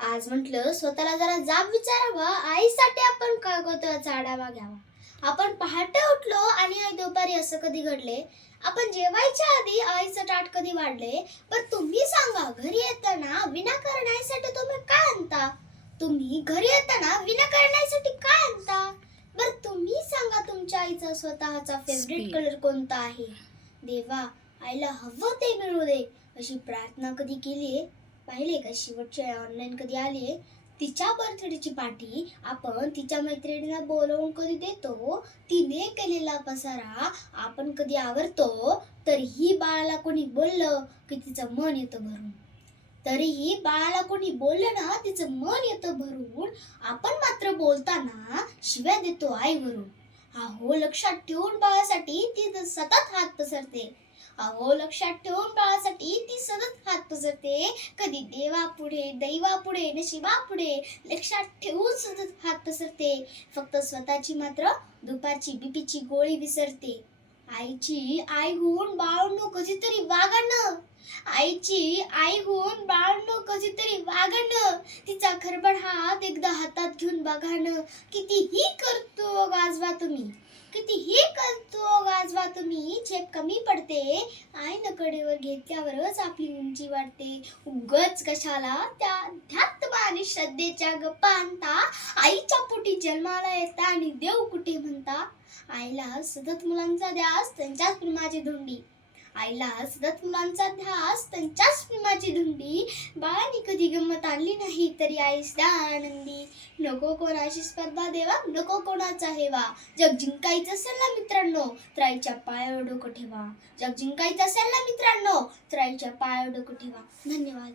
आज म्हटलं स्वतःला जरा जाब विचारावा. आईसाठी आपण काय करतो याचा आढावा घ्यावा? आपण पहाटे उठलो आणि आई दुपारी असं कधी घडले? आपण जेवायच्या आधी आईचं ताट कधी वाढले? पण तुम्ही सांगा घरी येताना विनाकारण आईसाठी तुम्ही काय आणता? तुम्ही घरी येताना विनाकारण आईसाठी काय आणता? बर तुम्ही सांगा तुमच्या आईचा स्वतःचा फेवरेट. कलर कोणता आहे? देवा आईला हवं ते मिळू दे अशी प्रार्थना कधी केलीये? पाहिले का? शेवटची ऑनलाईन कधी आले तिच्या बर्थडेची पार्टी आपण तिच्या मैत्रिणीला बोलवून कधी देतो? तिने केलेला पसारा आपण कधी आवरतो? तरीही बाळाला कोणी बोललं की तिचं मन येतं भरून. तरीही बाळाला कोणी बोललं ना तिचं मन येतं भरून. आपण मात्र बोलताना शिव्या देतो आईवरून. अहो लक्षात ठेवून बाळासाठी ती सतत हात पसरते. अहो लक्षात ठेवून बाळासाठी ती सतत हात पसरते. कधी देवापुढे दैवापुढे नशिबापुढे लक्षात ठेवून सतत हात पसरते. फक्त स्वतःची मात्र दुपारची बीपीची गोळी विसरते. आईची आई होऊन बाळनो कधीतरी वागणं. आईची आई होऊन बाळणं कधीतरी वागणं. तिचा खरबड हात एकदा हातात घेऊन बघाणं. कितीही करतो गाजवा तुम्ही. कितीही तुम्ही झेप कमी पडते. आईनं कडेवर घेतल्यावरच आपली उंची वाढते. उगच कशाला त्या अध्यात्म आणि श्रद्धेच्या गप्पा आणता. आईच्या पोटी जन्माला येता आणि देव कुठे म्हणता? आईला सतत मुलांचा द्यास त्यांच्याच प्रेमाची धोंडी. आईला सतत मुलांचा ध्यास त्यांच्याच प्रेमाची धुंडी बाळाने कधी गंमत आणली नाही तरी आई सदा आनंदी. नको कोणाशी स्पर्धा देवा नको कोणाचा हेवा. जग जिंकायचं असेल ना मित्रांनो तर आईच्या पायावर डोकं ठेवा. जग जिंकायचं असेल ना मित्रांनो तर आईच्या पायावर डोकं ठेवा. धन्यवाद.